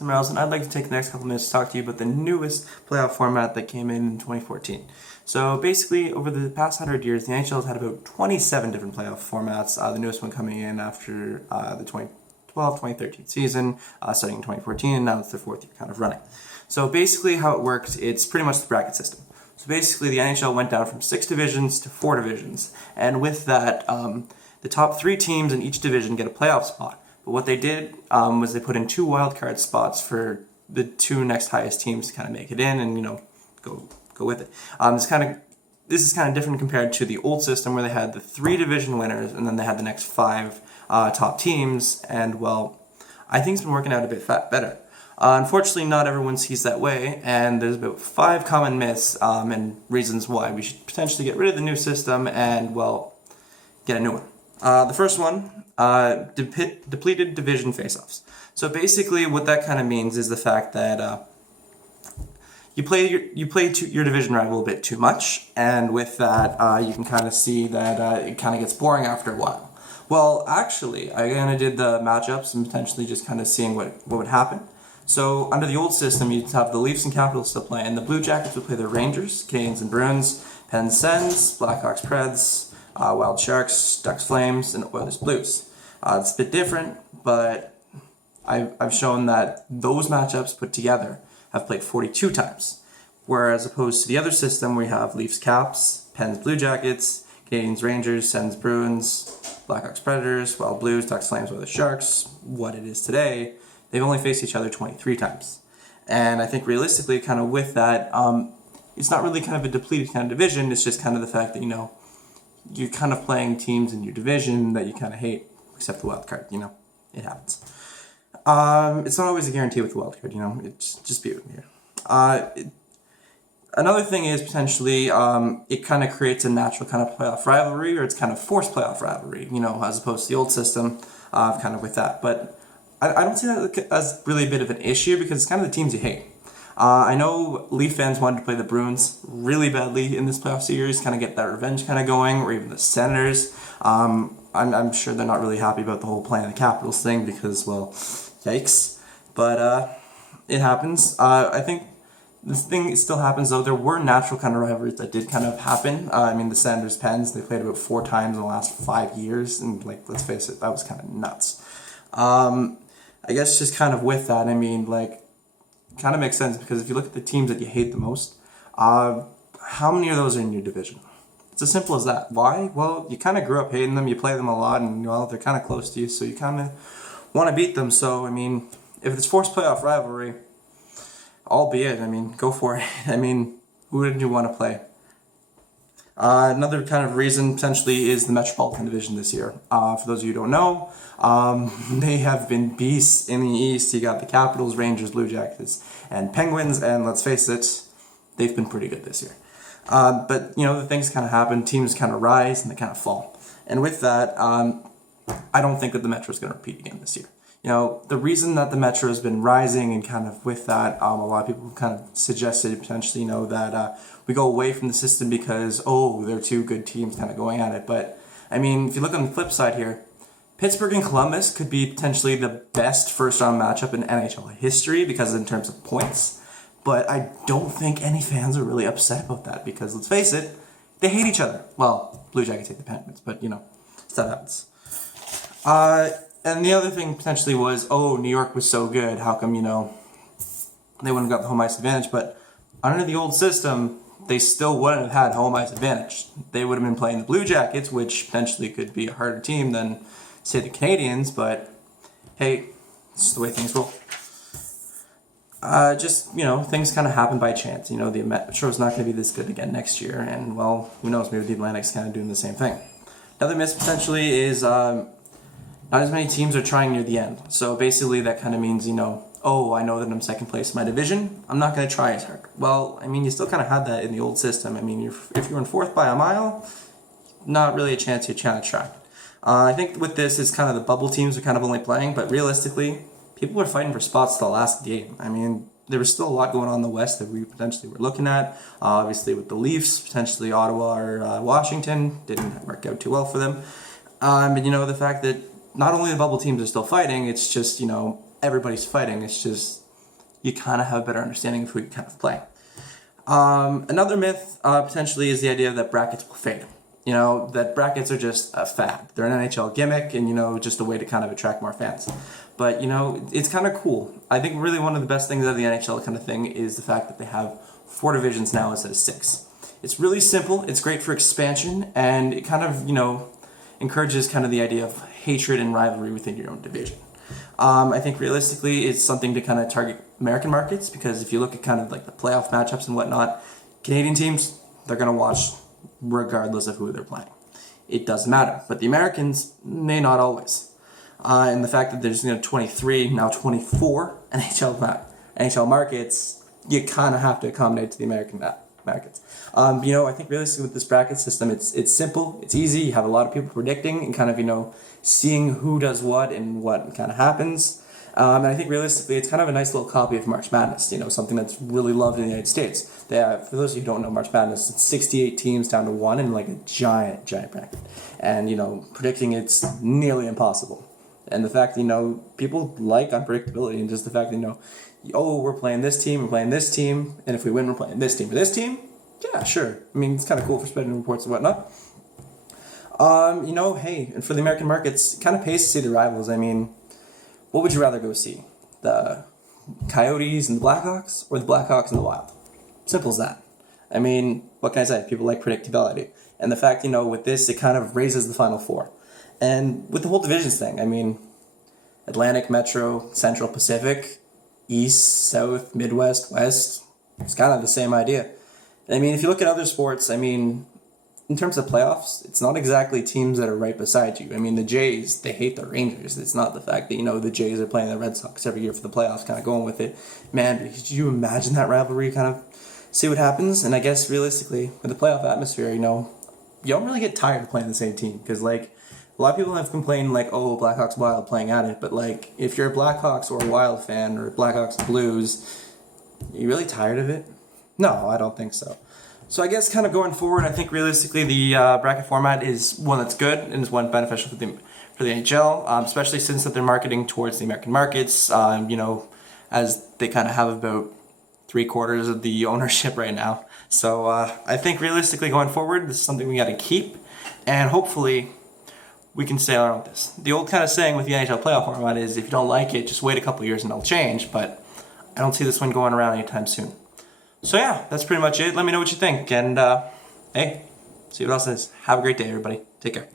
Morales, and I'd like to take the next couple minutes to talk to you about the newest playoff format that came in 2014. So basically, over the past 100 years, the NHL has had about 27 different playoff formats, the newest one coming in after the 2012-2013 season, starting in 2014, and now it's their fourth year kind of running. So basically how it works, it's pretty much the bracket system. So basically the NHL went down from 6 divisions to 4 divisions, and with that, the top 3 teams in each division get a playoff spot. But what they did was they put in 2 wildcard spots for the 2 next highest teams to kind of make it in and, go with it. This is kind of different compared to the old system where they had the 3 division winners and then they had the next 5 top teams. And, well, I think it's been working out a bit better. Unfortunately, not everyone sees that way, and there's about 5 common myths and reasons why we should potentially get rid of the new system and, well, get a new one. The first one, depleted division faceoffs. So basically what that kind of means is the fact that you play your division rival a bit too much, and with that you can kind of see that it kind of gets boring after a while. Well, actually, I kind of did the matchups and potentially just kind of seeing what would happen. So under the old system, you'd have the Leafs and Capitals still play, and the Blue Jackets would play the Rangers, Canadiens and Bruins, Pens Sens, Blackhawks Preds, Wild Sharks, Ducks Flames, and Oilers Blues. It's a bit different, but I've shown that those matchups put together have played 42 times, whereas opposed to the other system where you have Leafs Caps, Pens Blue Jackets, Canadiens Rangers, Sens Bruins, Blackhawks Predators, Wild Blues, Ducks Flames, Oilers Sharks, what it is today, they've only faced each other 23 times. And I think realistically, kind of with that, it's not really kind of a depleted kind of division, it's just kind of the fact that, you're kind of playing teams in your division that you kind of hate, except the wild card, it happens. It's not always a guarantee with the wild card, it's just be with me here. Another thing is potentially it kind of creates a natural kind of playoff rivalry, or it's kind of forced playoff rivalry, as opposed to the old system, kind of with that. But I don't see that as really a bit of an issue because it's kind of the teams you hate. I know Leaf fans wanted to play the Bruins really badly in this playoff series, kind of get that revenge kind of going, or even the Senators. I'm sure they're not really happy about the whole playing the Capitals thing because, well, yikes. But it happens. I think this thing still happens, though. There were natural kind of rivalries that did kind of happen. The Senators Pens, they played about 4 times in the last 5 years, and, let's face it, that was kind of nuts. I guess just kind of with that, kind of makes sense because if you look at the teams that you hate the most, how many of those are in your division? It's as simple as that. Why? Well, you kind of grew up hating them, you play them a lot, and they're kind of close to you, so you kind of want to beat them. So, if it's forced playoff rivalry, albeit, go for it. Who did you want to play? Another kind of reason potentially is the Metropolitan Division this year. For those of you who don't know, they have been beasts in the East. You got the Capitals, Rangers, Blue Jackets, and Penguins, and let's face it, they've been pretty good this year. But, the things kind of happen, teams kind of rise and they kind of fall. And with that, I don't think that the Metro is going to repeat again this year. The reason that the Metro has been rising and kind of with that, a lot of people kind of suggested potentially, that we go away from the system because, they're 2 good teams kind of going at it. But, if you look on the flip side here, Pittsburgh and Columbus could be potentially the best first-round matchup in NHL history because in terms of points. But I don't think any fans are really upset about that because, let's face it, they hate each other. Well, Blue Jackets hate the Penguins, but, stuff happens. And the other thing potentially was, New York was so good, how come, they wouldn't have got the home ice advantage? But under the old system, they still wouldn't have had home ice advantage. They would have been playing the Blue Jackets, which potentially could be a harder team than, say, the Canadiens, but hey, this is the way things roll. Things kind of happen by chance. The Metro's not going to be this good again next year, and, well, who knows, maybe the Atlantic's kind of doing the same thing. Another miss potentially is not as many teams are trying near the end. So basically that kind of means, I know that I'm second place in my division, I'm not going to try as hard. Well, you still kind of had that in the old system. If you're in 4th by a mile, not really a chance you're trying to try. I think with this is kind of the bubble teams are kind of only playing, but realistically, people were fighting for spots to the last game. There was still a lot going on in the West that we potentially were looking at. Obviously with the Leafs, potentially Ottawa or Washington, didn't work out too well for them. But the fact that not only the bubble teams are still fighting, it's just, everybody's fighting. It's just you kind of have a better understanding of who you kind of play. Another myth potentially is the idea that brackets will fade. That brackets are just a fad. They're an NHL gimmick and, just a way to kind of attract more fans. But, it's kind of cool. I think really one of the best things out of the NHL kind of thing is the fact that they have 4 divisions now instead of 6. It's really simple, it's great for expansion, and it kind of, encourages kind of the idea of hatred and rivalry within your own division. I think realistically it's something to kind of target American markets, because if you look at kind of like the playoff matchups and whatnot, Canadian teams, they're going to watch regardless of who they're playing. It doesn't matter. But the Americans may not always. And the fact that there's 23, now 24 NHL markets, you kind of have to accommodate to the American markets. I think realistically with this bracket system, it's simple, it's easy. You have a lot of people predicting and kind of seeing who does what and what kind of happens. And I think realistically, it's kind of a nice little copy of March Madness. Something that's really loved in the United States. For those of you who don't know March Madness, it's 68 teams down to 1 in like a giant bracket, and predicting it's nearly impossible. And the fact that, people like unpredictability, and just the fact that, we're playing this team, and if we win, we're playing this team or this team. Yeah, sure. I mean, it's kind of cool for spreading reports and whatnot. Hey, and for the American markets, it kind of pays to see the rivals. I mean, what would you rather go see? The Coyotes and the Blackhawks, or the Blackhawks and the Wild? Simple as that. I mean, what can I say? People like predictability. And the fact, with this, it kind of raises the Final Four. And with the whole divisions thing, I mean, Atlantic, Metro, Central, Pacific, East, South, Midwest, West, it's kind of the same idea. I mean, if you look at other sports, I mean, in terms of playoffs, it's not exactly teams that are right beside you. I mean, the Jays, they hate the Rangers. It's not the fact that, the Jays are playing the Red Sox every year for the playoffs, kind of going with it. Man, could you imagine that rivalry, kind of see what happens? And I guess, realistically, with the playoff atmosphere, you don't really get tired of playing the same team. Because, a lot of people have complained, Blackhawks Wild playing at it. But, if you're a Blackhawks or a Wild fan, or Blackhawks Blues, are you really tired of it? No, I don't think so. So I guess kind of going forward, I think realistically the bracket format is one that's good and is one beneficial for the NHL, especially since that they're marketing towards the American markets, as they kind of have about 3/4 of the ownership right now. So I think realistically going forward, this is something we got to keep, and hopefully we can sail around this. The old kind of saying with the NHL playoff format is if you don't like it, just wait a couple years and it'll change, but I don't see this one going around anytime soon. So yeah, that's pretty much it. Let me know what you think. And hey, see what else is. Have a great day, everybody. Take care.